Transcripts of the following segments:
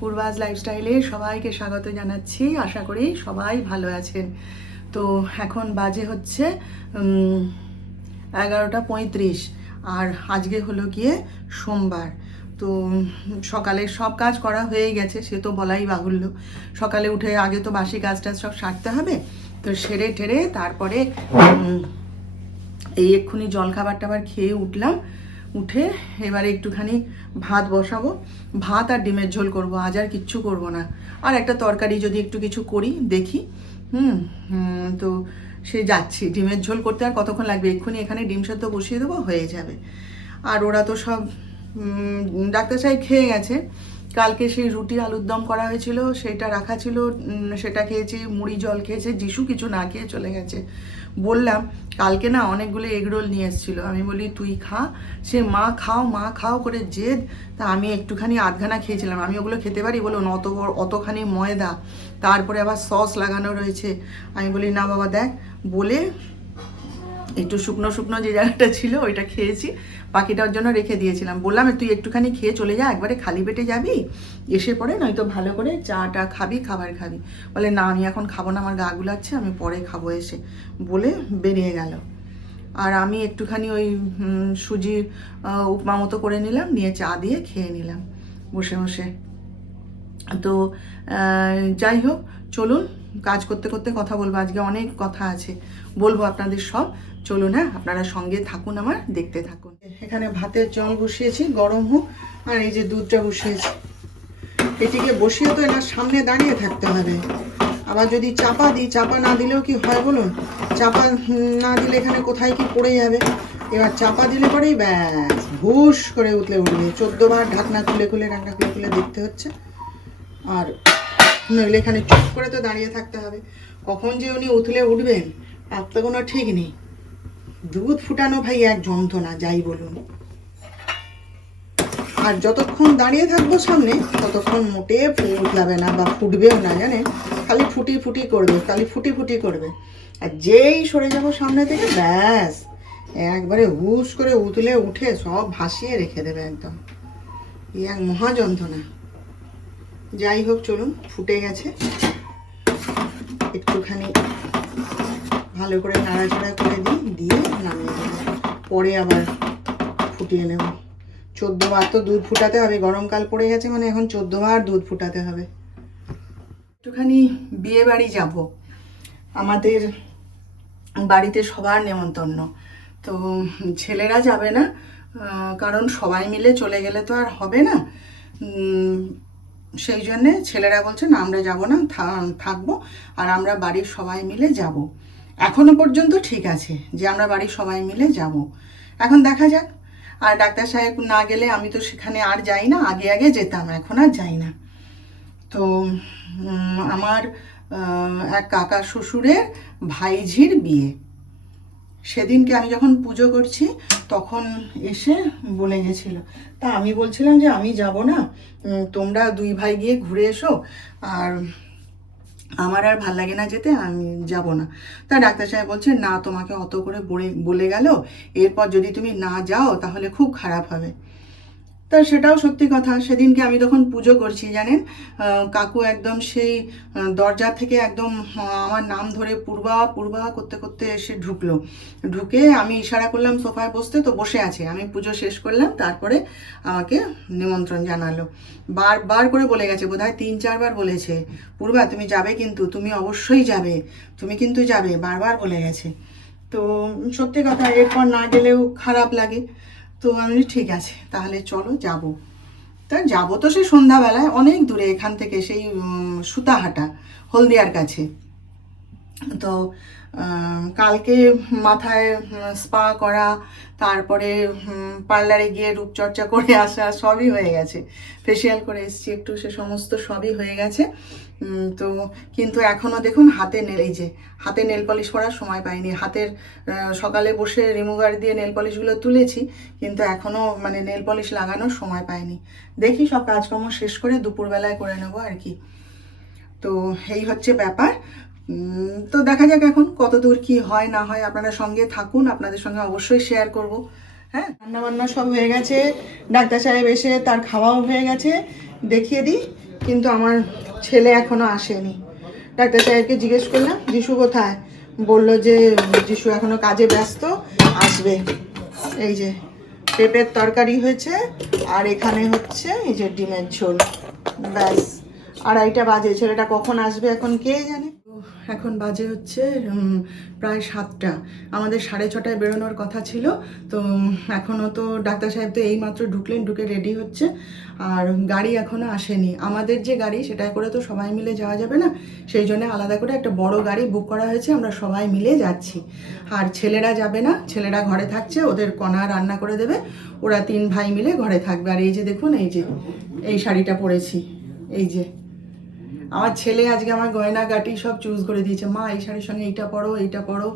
পূর্বাজ লাইফস্টাইলে সবাইকে স্বাগত জানাচ্ছি। আশা করি সবাই ভালো আছেন। তো এখন বাজে হচ্ছে 11:35 আর আজকে হলো গিয়ে সোমবার। তো সকালে সব কাজ করা হয়ে গেছে, সে তো বলাই বাহুল্য। সকালে উঠে আগে তো বাসি কাজটা সব সারতে হবে, তো সেরে টেরে তারপরে এই এক্ষুনি জলখাবার টাবার খেয়ে উঠলাম। উঠে এবারে একটুখানি ভাত বসাবো, ভাত আর ডিমের ঝোল করব, আজ আর কিচ্ছু করব না। আর একটা তরকারি যদি একটু কিছু করি দেখি। তো সে যাচ্ছি, ডিমের ঝোল করতে আর কতক্ষণ লাগবে, এক্ষুনি এখানে ডিম সেদ্ধ বসিয়ে দেবো, হয়ে যাবে। আর ওরা তো সব ডাক্তার সাহেব খেয়ে গেছে। কালকে সেই রুটি আলুর দম করা হয়েছিল, সেটা রাখা ছিল, সেটা খেয়েছি। মুড়ি জল খেয়েছে, যিশু কিছু না খেয়ে চলে গেছে। বললাম কালকে না অনেকগুলো এগরোল নিয়ে এসেছিলো, আমি বলি তুই খা, সে মা খাও করে জেদ। তা আমি একটুখানি আধখানা খেয়েছিলাম। আমি ওগুলো খেতে পারি বলুন? অতখানি ময়দা, তারপরে আবার সস লাগানো রয়েছে। আমি বলি না বাবা দেখ, বলে একটু শুকনো শুকনো যে জায়গাটা ছিল ওইটা খেয়েছি, বাকিটার জন্য রেখে দিয়েছিলাম। বললাম তুই একটুখানি খেয়ে চলে যা, একবারে খালি পেটে যাবি, এসে পরে নয়তো ভালো করে চাটা খাবি, খাবার খাবি। বলে না আমি এখন খাবো না, আমার গা গুলাচ্ছে, আমি পরে খাবো এসে, বলে বেরিয়ে গেল। আর আমি একটুখানি ওই সুজির উপমা মতো করে নিলাম, নিয়ে চা দিয়ে খেয়ে নিলাম বসে বসে। তো যাই হোক, চলুন কাজ করতে করতে কথা বলবো, আজকে অনেক কথা আছে, বলবো আপনাদের সব। চলুন, হ্যাঁ আপনারা সঙ্গে থাকুন, আমার দেখতে থাকুন। এখানে ভাতের জল বসিয়েছি, গরম হোক। আর এই যে দুধটা বসিয়েছি, এটিকে বসিয়ে তো এনার সামনে দাঁড়িয়ে থাকতে হবে। আবার যদি চাপা দিই, চাপা না দিলেও কি হয় বলুন? চাপা না দিলে এখানে কোথায় কি পড়ে যাবে। এবার চাপা দিলে পরেই ব্যাস হুশ করে উঠলে উঠবে। 14 বার ঢাকনা খুলে খুলে দেখতে হচ্ছে। আর নইলে এখানে চুপ করে তো দাঁড়িয়ে থাকতে হবে। কখন যে উনি উঠলে উঠবেন আর তো কোনো ঠিক নেই। দুধ ফুটানো ভাই এক যন্ত্রণা, যাই বলুন। আর যতক্ষণ দাঁড়িয়ে থাকবো সামনে, ততক্ষণ মোটে ফুটলাবে না বা ফুটবেও না, জানেন? খালি ফুটি ফুটি করবে। আর যেই সরে যাবো সামনে থেকে, ব্যাস একবারে হুশ করে উঠলে উঠে সব ভাসিয়ে রেখে দেবে একদম। এই এক মহা যন্ত্রণা। যাই হোক চলুন, ফুটে গেছে, একটুখানি ভালো করে নাড়াচাড়া করে দিয়ে নামিয়ে দেবো। পরে আবার ফুটিয়ে নেব। 14 বার তো দুধ ফুটাতে হবে, গরমকাল পড়ে গেছে মানে এখন 14 বার দুধ ফুটাতে হবে। একটুখানি বিয়ে বাড়ি যাব, আমাদের বাড়িতে সবার নেমন্তন্ন। তো ছেলেরা যাবে না, কারণ সবাই মিলে চলে গেলে তো আর হবে না। সেই জন্যে ছেলেরা বলছে না আমরা যাব না, থাকবো, আর আমরা বাড়ির সবাই মিলে যাব। এখনো পর্যন্ত ঠিক আছে যে আমরা বাড়ির সবাই মিলে যাব, এখন দেখা যাক। আর ডাক্তার সাহেব না গেলে আমি তো সেখানে আর যাই না, আগে যেতাম, এখন আর যাই না। তো আমার এক কাকা শ্বশুরের ভাইঝির বিয়ে, সেদিনকে আমি যখন পুজো করছি তখন এসে বলে গেছিল। তা আমি বলছিলাম যে আমি যাব না, তোমরা দুই ভাই গিয়ে ঘুরে এসো, আর আমার আর ভাল লাগে না যেতে, আমি যাব না। তা ডাক্তার সাহেব বলছে না, তোমাকে অত করে বলে গেল, এরপর যদি তুমি না যাও তাহলে খুব খারাপ হবে। তা সেটাও সত্যি কথা। সেদিনকে আমি তখন পুজো করছি জানেন, কাকু একদম সেই দরজা থেকে একদম আমার নাম ধরে পূর্বা পূর্বা করতে করতে এসে ঢুকলো। ঢুকে আমি ইশারা করলাম সোফায় বসতে, তো বসে আছে। আমি পুজো শেষ করলাম, তারপরে আমাকে নিমন্ত্রণ জানালো। বারবার করে বলে গেছে, বোধহয় 3-4 বার বলেছে, পূর্বা তুমি যাবে কিন্তু, তুমি অবশ্যই যাবে, তুমি কিন্তু যাবে, বারবার বলে গেছে। তো সত্যি কথা, এরপর না গেলেও খারাপ লাগে। তো আমি বলি ঠিক আছে তাহলে চলো যাব। তা যাবো তো সেই সন্ধ্যাবেলায়, অনেক দূরে এখান থেকে, সেই সুতাহাটা, হলদিয়ার কাছে। তো কালকে মাথায় স্পা করা, তারপরে পার্লারে গিয়ে রূপচর্চা করে আসা, সবই হয়ে গেছে। ফেসিয়াল করে এসেছি একটু, সে সমস্ত সবই হয়ে গেছে। তো কিন্তু এখনও দেখুন এই যে হাতে নেল পলিশ করার সময় পাইনি। হাতের সকালে বসে রিমুভার দিয়ে নেল পলিশগুলো তুলেছি, কিন্তু এখনও মানে নেল পলিশ লাগানোর সময় পাইনি। দেখি সব কাজকর্ম শেষ করে দুপুরবেলায় করে নেবো আর কি। তো এই হচ্ছে ব্যাপার। তো দেখা যাক এখন কত দূর কি হয় না হয়। আপনারা সঙ্গে থাকুন, আপনাদের সঙ্গে অবশ্যই শেয়ার করব। হ্যাঁ, রান্নাবান্না সব হয়ে গেছে, ডাক্তার সাহেব এসে তার খাওয়াও হয়ে গেছে, দেখিয়ে দিই। কিন্তু আমার ছেলে এখনো আসেনি। ডাক্তার সাহেবকে জিজ্ঞেস করলাম যিশু কোথায়, বলল যে যিশু এখনো কাজে ব্যস্ত, আসবে। এই যে পেঁপের তরকারি হয়েছে, আর এখানে হচ্ছে এই যে ডিমের ঝোল, ব্যাস। 2:30 বাজে, ছেলেটা কখন আসবে এখন কে জানে। এখন বাজে হচ্ছে প্রায় 7টা। আমাদের 6:30টায় বেরোনোর কথা ছিল। তো এখনও তো ডাক্তার সাহেব তো এইমাত্র ঢুকলেন, ঢুকে রেডি হচ্ছে, আর গাড়ি এখনও আসেনি। আমাদের যে গাড়ি, সেটায় করে তো সবাই মিলে যাওয়া যাবে না, সেই জন্য আলাদা করে একটা বড় গাড়ি বুক করা হয়েছে, আমরা সবাই মিলে যাচ্ছি। আর ছেলেরা যাবে না, ছেলেরা ঘরে থাকছে, ওদের কণা রান্না করে দেবে, ওরা 3 ভাই মিলে ঘরে থাকবে। আর এই যে দেখুন, এই যে এই শাড়িটা পরেছি, এই যে আমার ছেলে আজকে আমার গয়নাগাটি সব চুজ করে দিয়েছে, মা এই শাড়ির সঙ্গে এইটা পরো, এইটা পরো,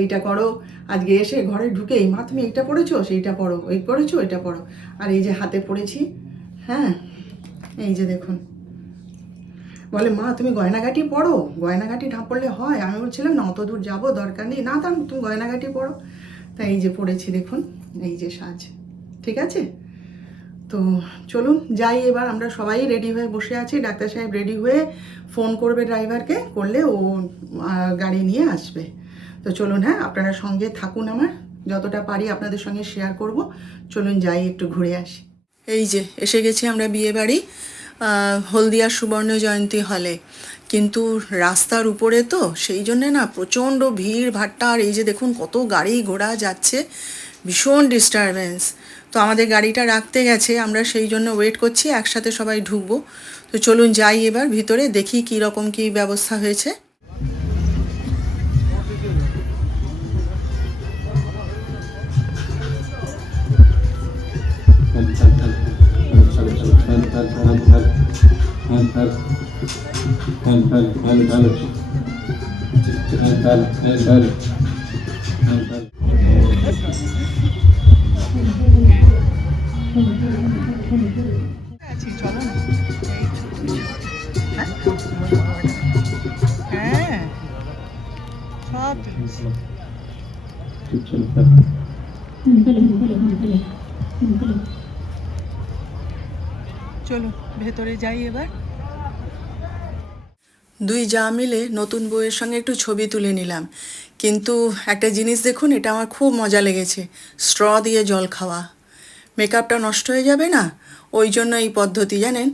এইটা করো। আজকে এসে ঘরে ঢুকেই, মা তুমি এইটা পরেছো, সেইটা পরো, ওই পরেছো, ওইটা পরো। আর এই যে হাতে পরেছি, হ্যাঁ এই যে দেখুন, বলে মা তুমি গয়নাগাটি পরো, গয়নাগাটি না পরলে হয়। আমি বলছিলাম না, অত দূর যাবো, দরকার নেই, না তার তুমি গয়নাগাটি পরো। তাই এই যে পরেছি দেখুন, এই যে সাজ, ঠিক আছে। তো চলুন যাই এবার, আমরা সবাই রেডি হয়ে বসে আছি। ডাক্তার সাহেব রেডি হয়ে ফোন করবে ড্রাইভারকে, করলে ও গাড়ি নিয়ে আসবে। তো চলুন, হ্যাঁ আপনারা সঙ্গে থাকুন, আমার যতটা পারি আপনাদের সঙ্গে শেয়ার করব। চলুন যাই একটু ঘুরে আসি। এই যে এসে গেছি আমরা বিয়ে বাড়ি, হলদিয়া সুবর্ণ জয়ন্তী হলে। কিন্তু রাস্তার উপরে তো, সেই জন্যে না প্রচণ্ড ভিড় ভাট্টা। আর এই যে দেখুন কত গাড়ি ঘোড়া যাচ্ছে, ভীষণ ডিস্টারবেন্স। তো আমাদের গাড়িটা রাখতে গেছে, আমরা সেই জন্য ওয়েট করছি, একসাথে সবাই ঢুকবো। তো চলুন যাই এবার ভিতরে, দেখি কী রকম কী ব্যবস্থা হয়েছে। হ্যাঁ সব চলো ভেতরে যাই এবার। দুই যা মিলে নতুন বউয়ের সঙ্গে একটু ছবি তুলে নিলাম। কিন্তু একটা জিনিস দেখুন, এটা আমার খুব মজা লেগেছে, স্ট্র দিয়ে জল খাওয়া। মেকআপটা নষ্ট হয়ে যাবে না, ওই জন্য এই পদ্ধতি, জানেন।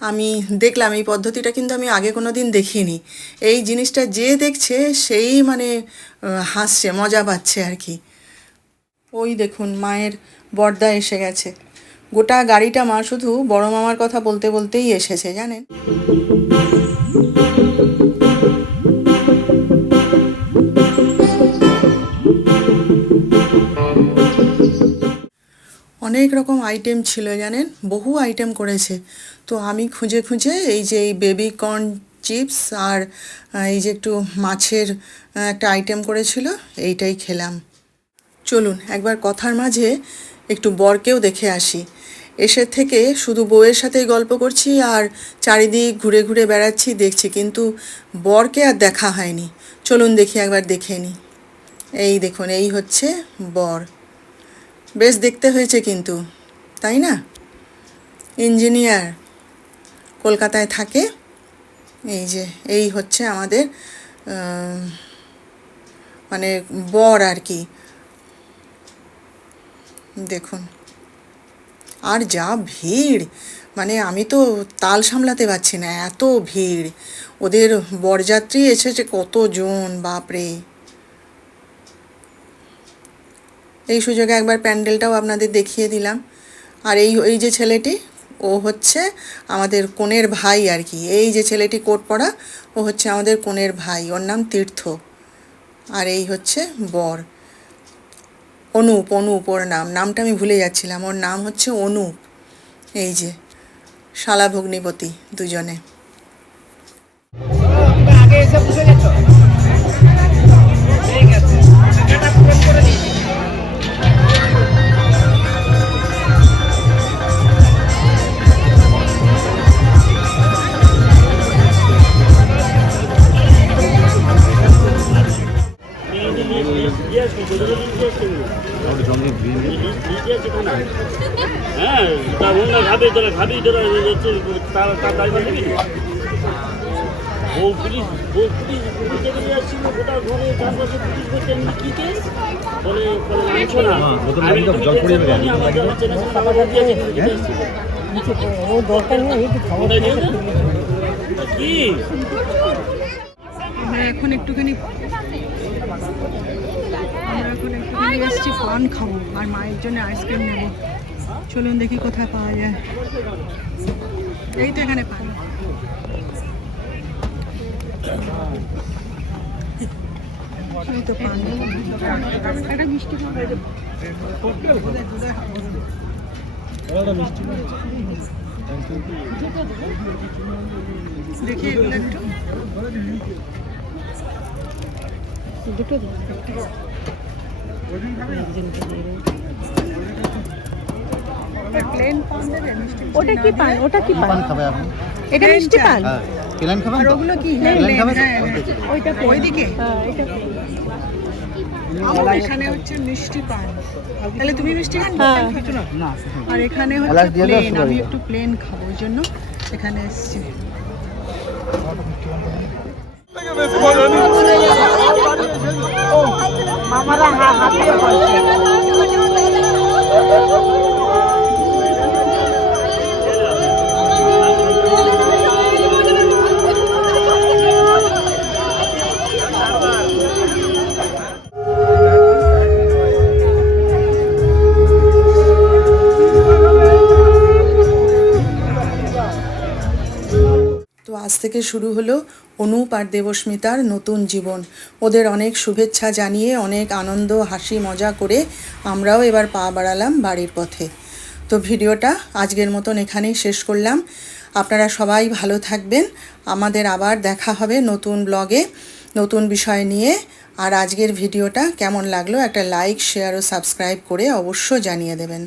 আমি দেখলাম এই পদ্ধতিটা, কিন্তু আমি আগে কোনো দিন দেখিনি। এই জিনিসটা যে দেখছে সেই মানে হাসছে, মজা পাচ্ছে আর কি। ওই দেখুন মায়ের বর্দা এসে গেছে। গোটা গাড়িটা মা শুধু বড় মামার কথা বলতে বলতেই এসেছে, জানেন। অনেক রকম আইটেম ছিল জানেন, বহু আইটেম করেছে। তো আমি খুঁজে খুঁজে এই যে এই বেবি কর্ন চিপস আর এই যে একটু মাছের একটা আইটেম করেছিল, এইটাই খেলাম। চলুন একবার কথার মাঝে একটু বরকেও দেখে আসি। এসে থেকে শুধু বউয়ের সাথেই গল্প করছি আর চারিদিক ঘুরে ঘুরে বেড়াচ্ছি, দেখছি, কিন্তু বরকে আর দেখা হয়নি। চলুন দেখি, একবার দেখে নিই। এই দেখুন, এই হচ্ছে বর। বেশ দেখতে হয়েছে কিন্তু, তাই না? ইঞ্জিনিয়ার, কলকাতায় থাকে। এই যে এই হচ্ছে আমাদের মানে বর আর কি। দেখুন, আর যা ভিড়, মানে আমি তো তাল সামলাতে পারছি না, এত ভিড়। ওদের বরযাত্রী এসেছে কতজন, বাপরে। এই সুযোগে একবার প্যান্ডেলটাও আপনাদের দেখিয়ে দিলাম। আর এই যে ছেলেটি, ও হচ্ছে আমাদের কনের ভাই আর কি। এই যে ছেলেটি কোট পরা, ও হচ্ছে আমাদের কনের ভাই, ওর নাম তীর্থ। আর এই হচ্ছে বর, অনুপ। ওর নামটা আমি ভুলে যাচ্ছিলাম, ওর নাম হচ্ছে অনুপ। এই যে শালা ভগ্নিপতি দুজনে। হ্যাঁ, তা অন্য ভাবে তোরা ভাবি তোরা তার ড্রাইভার নেবি। পুলিশ যাচ্ছিল, গোটা ঘরে চারপাশে পুলিশ করছে, এমনি কি কেস বলে আনছো না। কি আমরা এখন একটুখানি এসেছি পান খাবো আর মায়ের জন্য আইসক্রিম নেবো। চলুন দেখি কোথায় পাওয়া যায়। এই তো এখানে পান। এই তো পান, একটা মিষ্টি দেখি এগুলো একটু। দুটো ওটা কি পান? ওটা কি পান খাবে আপনি? এটা মিষ্টি পান। হ্যাঁ, প্লেন খাবেন তো? ওগুলো কি প্লেন খাবেন? ওইটা ওইদিকে। এটা আমার এখানে হচ্ছে মিষ্টি পান। তাহলে তুমি মিষ্টি খান? না। আর এখানে হচ্ছে প্লেন। আমি একটু প্লেন খাবো, ওই জন্য এখানে এসেছি। মামারা হাতে বলছে। তো আজ থেকে শুরু হলো অনুপ আর দেবস্মিতার নতুন জীবন। ওদের অনেক শুভেচ্ছা জানিয়ে, অনেক আনন্দ হাসি মজা করে আমরাও এবার পা বাড়ালাম বাড়ির পথে। তো ভিডিওটা আজকের মতন এখানেই শেষ করলাম। আপনারা সবাই ভালো থাকবেন। আমাদের আবার দেখা হবে নতুন ব্লগে, নতুন বিষয় নিয়ে। আর আজকের ভিডিওটা কেমন লাগলো একটা লাইক, শেয়ার ও সাবস্ক্রাইব করে অবশ্যই জানিয়ে দেবেন।